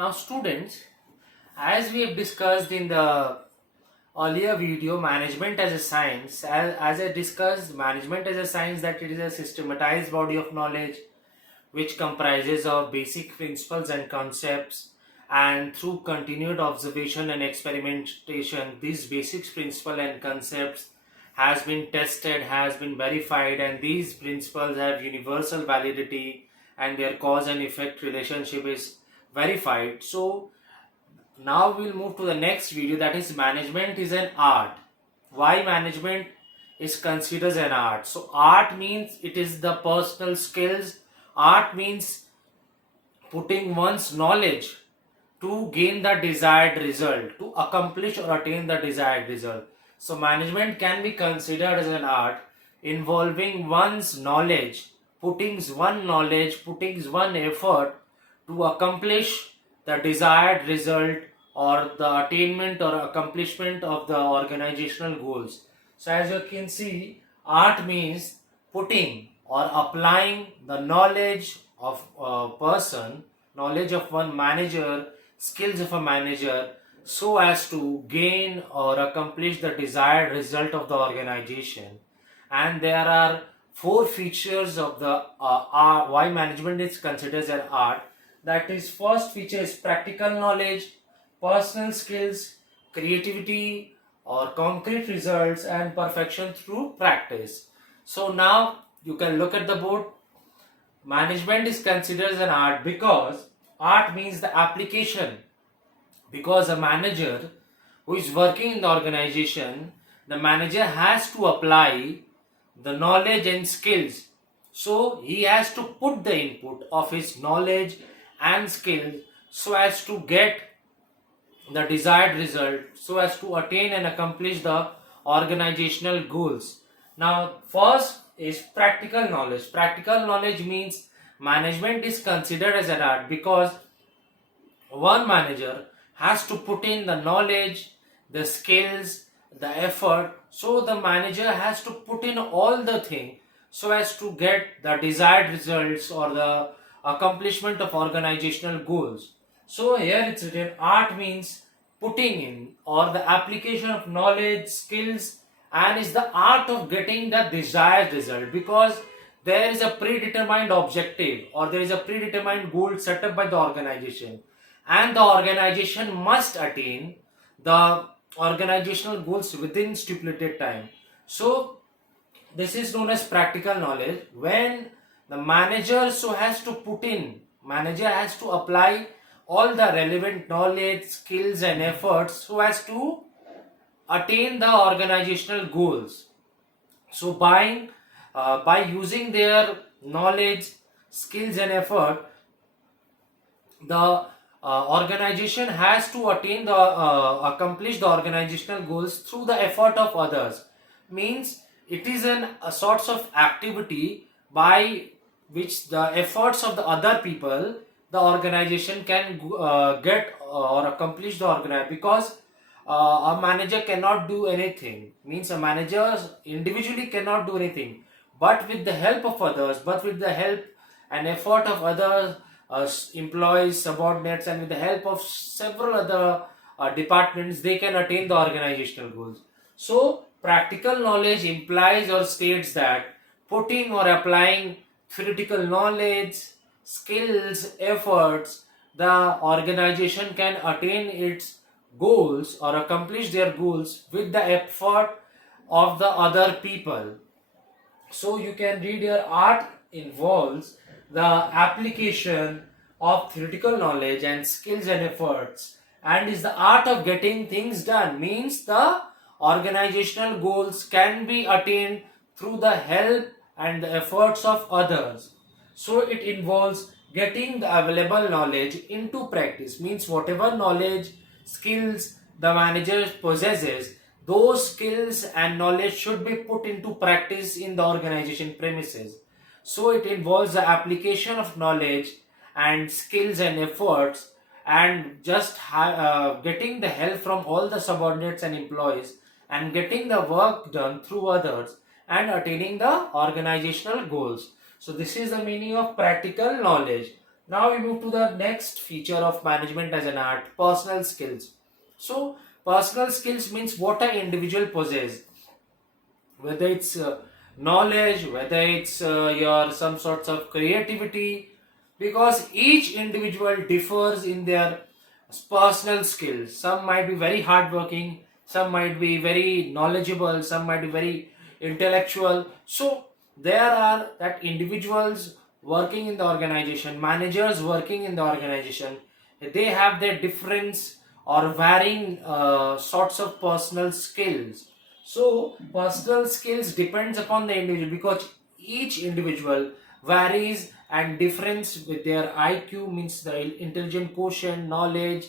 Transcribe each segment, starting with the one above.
Now students, as we have discussed in the earlier video, management as a science, as I discussed, management as a science, that it is a systematized body of knowledge which comprises of basic principles and concepts, and through continued observation and experimentation these basic principles and concepts has been tested, has been verified, and these principles have universal validity and their cause and effect relationship is verified. So now we'll move to the next video, that is management is an art. Why management is considered an art? So art means it is the personal skills. Art means putting one's knowledge to gain the desired result, to accomplish or attain the desired result. So management can be considered as an art involving one's knowledge, putting one effort to accomplish the desired result or the attainment or accomplishment of the organizational goals. So as you can see, art means putting or applying the knowledge of a person, knowledge of one manager, skills of a manager, so as to gain or accomplish the desired result of the organization. And there are four features of the art, why management is considered an art. That is, first feature is practical knowledge, personal skills, creativity or concrete results, and perfection through practice. So now you can look at the board. Management is considered as an art because art means the application, because a manager who is working in the organization, the manager has to apply the knowledge and skills. So he has to put the input of his knowledge and skills so as to get the desired result, so as to attain and accomplish the organizational goals. Now first is practical knowledge. Practical knowledge means management is considered as an art because one manager has to put in the knowledge, the skills, the effort. So the manager has to put in all the thing so as to get the desired results or the accomplishment of organizational goals. So here it's written, art means putting in or the application of knowledge, skills, and is the art of getting the desired result, because there is a predetermined objective or there is a predetermined goal set up by the organization, and the organization must attain the organizational goals within stipulated time. So this is known as practical knowledge. When the manager manager has to apply all the relevant knowledge, skills and efforts so as to attain the organizational goals. So by using their knowledge, skills and effort, the organization has to attain the accomplish the organizational goals through the effort of others. Means it is a sorts of activity by which the efforts of the other people the organization can get or accomplish the organization, because a manager cannot do anything. Means a manager individually cannot do anything, but with the help of others, but with the help and effort of other employees, subordinates, and with the help of several other departments, they can attain the organizational goals. So practical knowledge implies or states that putting or applying theoretical knowledge, skills, efforts, the organization can attain its goals or accomplish their goals with the effort of the other people. So you can read here, art involves the application of theoretical knowledge and skills and efforts, and is the art of getting things done. Means the organizational goals can be attained through the help and the efforts of others. So it involves getting the available knowledge into practice. Means whatever knowledge, skills the manager possesses, those skills and knowledge should be put into practice in the organization premises. So it involves the application of knowledge and skills and efforts, and just getting the help from all the subordinates and employees, and getting the work done through others and attaining the organizational goals. So this is the meaning of practical knowledge. Now we move to the next feature of management as an art, personal skills. So personal skills means what an individual possess, whether it's knowledge, whether it's your some sorts of creativity, because each individual differs in their personal skills. Some might be very hardworking, some might be very knowledgeable, some might be very intellectual. So there are that individuals working in the organization, managers working in the organization, they have their difference or varying sorts of personal skills. So personal skills depends upon the individual, because each individual varies and difference with their IQ, means the intelligent quotient, knowledge,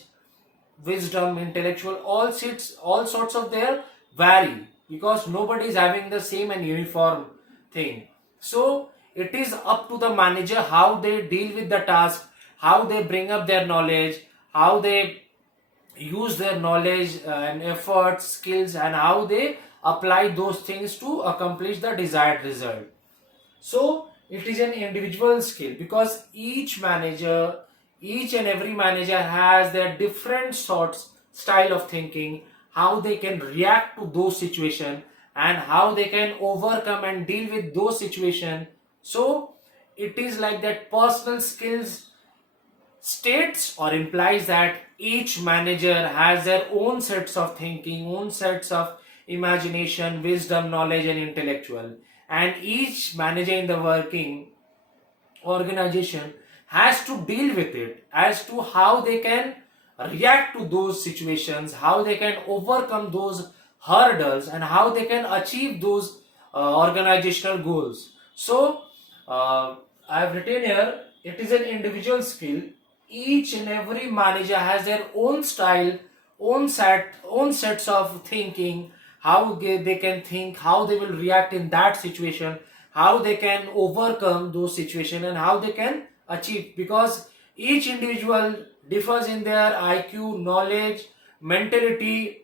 wisdom, intellectual, all sorts of their vary, because nobody is having the same and uniform thing. So it is up to the manager how they deal with the task, how they bring up their knowledge, how they use their knowledge and effort, skills, and how they apply those things to accomplish the desired result. So it is an individual skill, because each and every manager has their different sorts style of thinking, how they can react to those situations and how they can overcome and deal with those situations. So it is like that personal skills states or implies that each manager has their own sets of thinking, own sets of imagination, wisdom, knowledge, and intellectual. And each manager in the working organization has to deal with it as to how they can react to those situations, how they can overcome those hurdles, and how they can achieve those organizational goals. So, I have written here, it is an individual skill. Each and every manager has their own style, own sets of thinking, how they can think, how they will react in that situation, how they can overcome those situations, and how they can achieve, because each individual differs in their IQ, knowledge, mentality,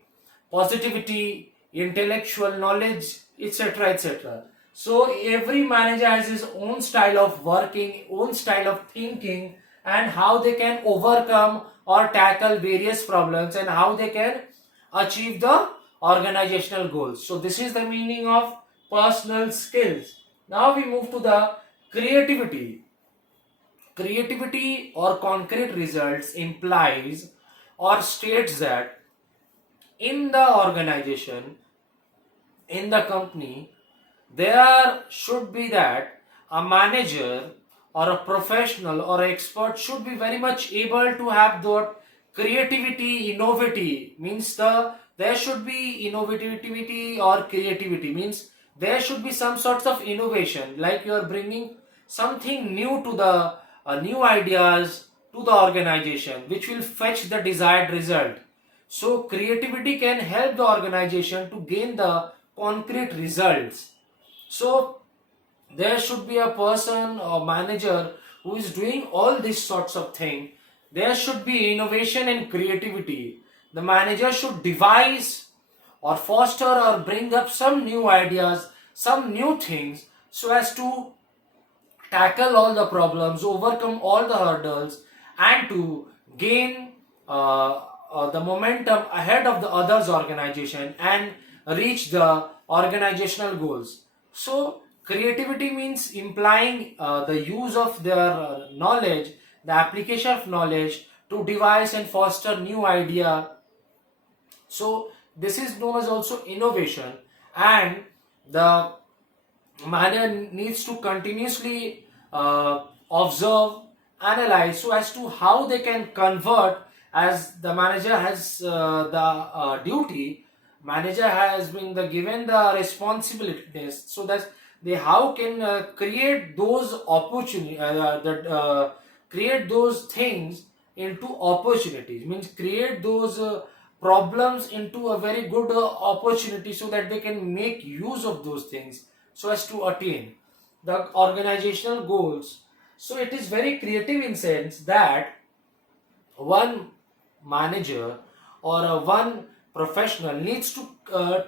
positivity, intellectual knowledge, etc. etc. So every manager has his own style of working, own style of thinking, and how they can overcome or tackle various problems, and how they can achieve the organizational goals. So this is the meaning of personal skills. Now we move to the creativity. Creativity or concrete results implies or states that in the organization, in the company, there should be that a manager or a professional or expert should be very much able to have that creativity, innovativity, means there should be innovativity or creativity, means there should be some sorts of innovation, like you are bringing something new to the new ideas to the organization which will fetch the desired result. So creativity can help the organization to gain the concrete results. So there should be a person or manager who is doing all these sorts of things. There should be innovation and creativity. The manager should devise or foster or bring up some new ideas, some new things, so as to tackle all the problems, overcome all the hurdles, and to gain the momentum ahead of the others organization and reach the organizational goals. So creativity means implying the use of their knowledge, the application of knowledge to devise and foster new idea. So this is known as also innovation, and the manager needs to continuously observe, analyze, so as to how they can convert, as the manager has the duty, manager has been given the responsibilities, so that they how can create those opportunity that create those things into opportunities, means create those problems into a very good opportunity, so that they can make use of those things so as to attain the organizational goals. So it is very creative in sense that one manager or one professional needs to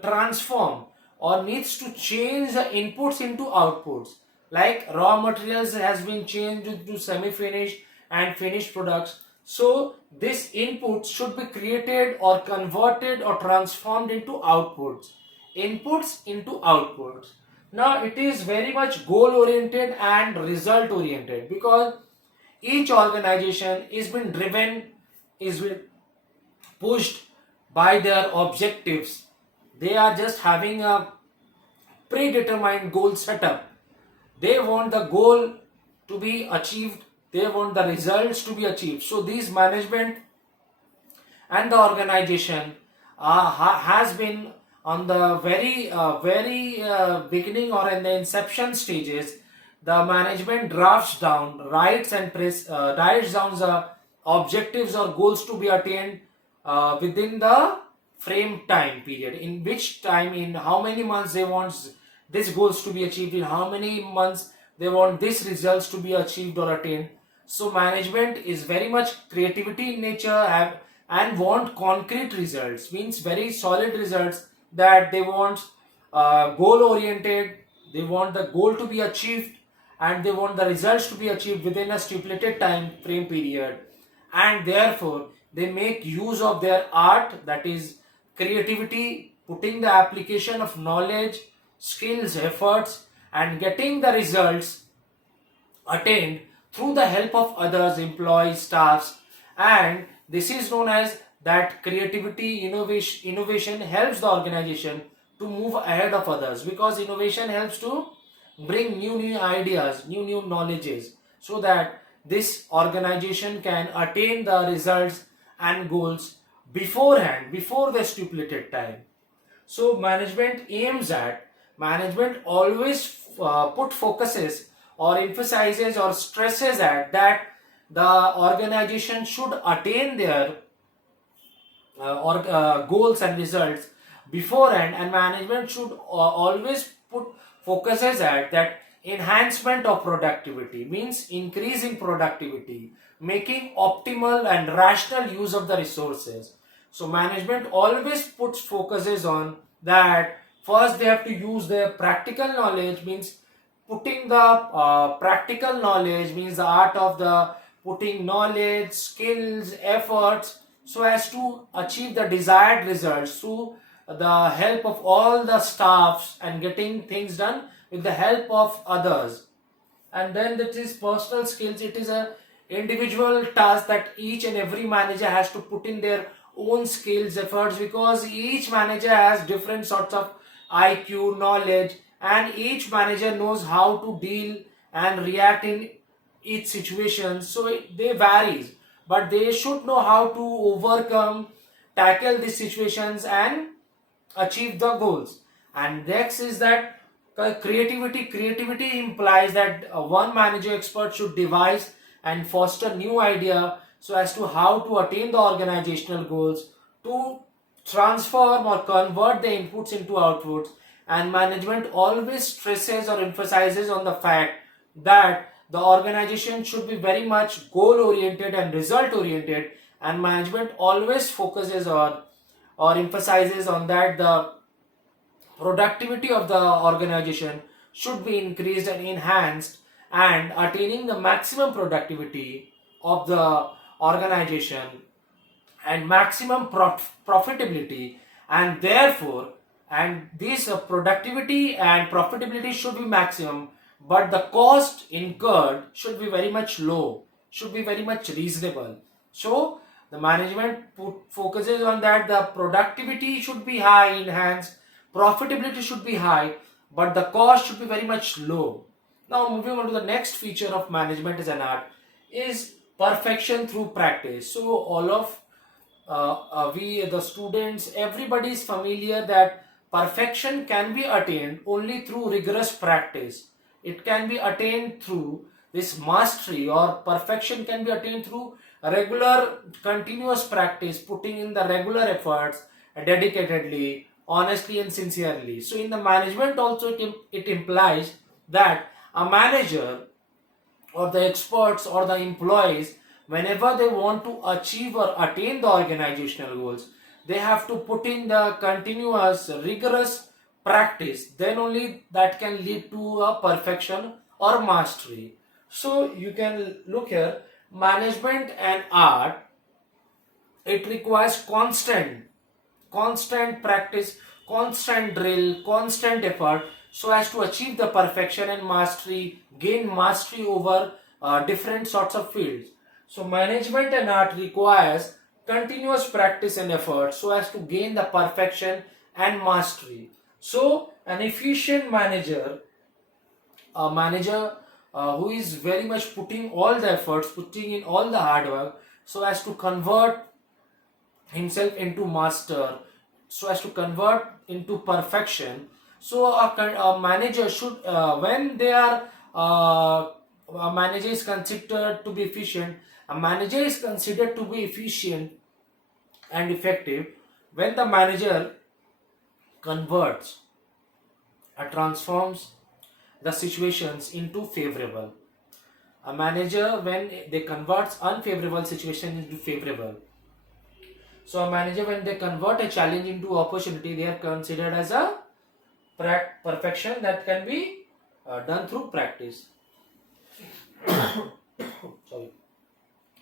transform or needs to change the inputs into outputs, like raw materials has been changed to semi finished, and finished products. So this input should be created or converted or transformed into outputs. Inputs into outputs. Now it is very much goal oriented and result oriented, because each organization is been driven, is been pushed by their objectives. They are just having a predetermined goal setup. They want the goal to be achieved, they want the results to be achieved. So these management and the organization has been on the very beginning or in the inception stages. The management drafts down, writes down the objectives or goals to be attained within the frame time period, in which time, in how many months they want these goals to be achieved, in how many months they want these results to be achieved or attained. So management is very much creativity in nature, and want concrete results, means very solid results, that they want goal oriented, they want the goal to be achieved, and they want the results to be achieved within a stipulated time frame period. And therefore they make use of their art, that is creativity, putting the application of knowledge, skills, efforts, and getting the results attained through the help of others, employees, staffs. And this is known as that creativity, innovation helps the organization to move ahead of others, because innovation helps to bring new ideas, new knowledges, so that this organization can attain the results and goals beforehand, before the stipulated time. So management always put focuses or emphasizes or stresses at that the organization should attain their goals and results beforehand, and management should always put focuses at that enhancement of productivity, means increasing productivity, making optimal and rational use of the resources. So management always puts focuses on that. First they have to use their practical knowledge, means putting the practical knowledge, means the art of the putting knowledge, skills, efforts, so as to achieve the desired results through the help of all the staffs, and getting things done with the help of others. And then that is personal skills. It is a individual task that each and every manager has to put in their own skills, efforts, because each manager has different sorts of IQ, knowledge, and each manager knows how to deal and react in each situation. So they varies, but they should know how to overcome, tackle these situations, and achieve the goals. And next is that creativity implies that one manager expert should devise and foster new idea, so as to how to attain the organizational goals, to transform or convert the inputs into outputs. And management always stresses or emphasizes on the fact that the organization should be very much goal oriented and result oriented, and management always focuses on or emphasizes on that the productivity of the organization should be increased and enhanced, and attaining the maximum productivity of the organization and maximum profitability. And therefore, and this productivity and profitability should be maximum, but the cost incurred should be very much low, should be very much reasonable. So the management focuses on that the productivity should be high, enhanced, profitability should be high, but the cost should be very much low. Now moving on to the next feature of management as an art is perfection through practice. So all of we, the students, everybody is familiar that perfection can be attained only through rigorous practice. It can be attained through this mastery, or perfection can be attained through regular continuous practice, putting in the regular efforts dedicatedly, honestly, and sincerely. So in the management also it implies that a manager or the experts or the employees, whenever they want to achieve or attain the organizational goals, they have to put in the continuous rigorous practice, then only that can lead to a perfection or mastery. So you can look here management and art, it requires constant practice, constant drill, constant effort, so as to achieve the perfection and mastery, gain mastery over different sorts of fields. So management and art requires continuous practice and effort so as to gain the perfection and mastery. So an efficient manager, a manager who is very much putting all the efforts, putting in all the hard work so as to convert himself into master, so as to convert into perfection. So a manager should, when they are a manager is considered to be efficient, a manager is considered to be efficient and effective when the manager converts or transforms the situations into favorable. A manager, when they converts unfavorable situation into favorable. So a manager, when they convert a challenge into opportunity, they are considered as a perfection that can be done through practice. Sorry.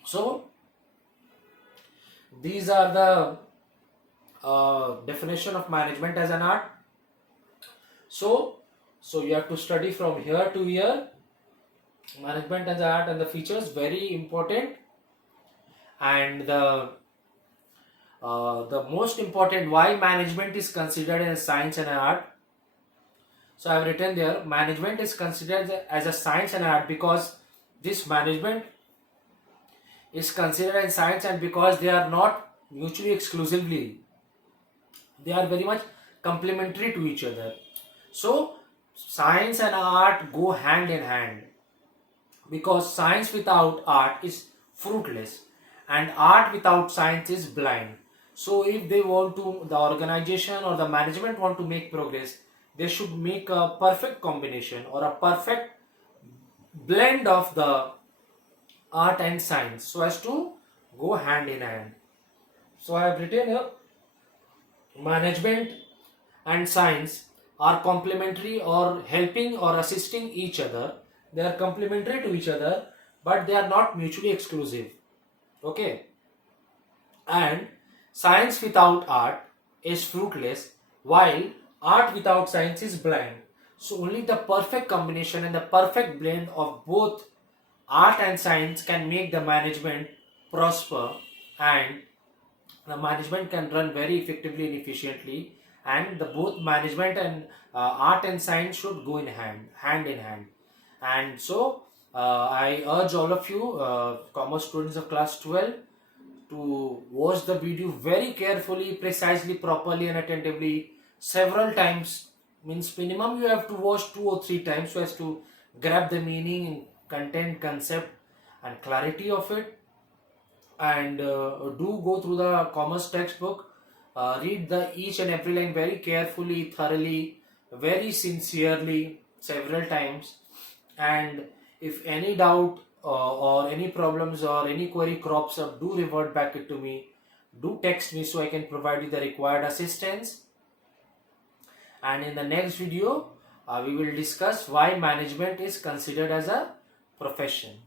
So these are the definition of management as an art. So you have to study from here to here. Management as an art and the features very important, and the most important, why management is considered as science and an art. So I have written there, management is considered as a science and art because this management is considered as science, and because they are not mutually exclusively, they are very much complementary to each other. So science and art go hand in hand, because science without art is fruitless and art without science is blind. So if they want to, the organization or the management want to make progress, they should make a perfect combination or a perfect blend of the art and science so as to go hand in hand. So I have written here, management and science are complementary or helping or assisting each other. They are complementary to each other, but they are not mutually exclusive. Okay. And science without art is fruitless, while art without science is blind. So only the perfect combination and the perfect blend of both art and science can make the management prosper, and the management can run very effectively and efficiently, and the both management and art and science should go in hand in hand. And so I urge all of you commerce students of class 12 to watch the video very carefully, precisely, properly and attentively several times. Means minimum you have to watch 2 or 3 times so as to grab the meaning, content, concept and clarity of it. And do go through the commerce textbook, read the each and every line very carefully, thoroughly, very sincerely several times. And if any doubt or any problems or any query crops up, do revert back it to me, do text me so I can provide you the required assistance. And in the next video we will discuss why management is considered as a profession.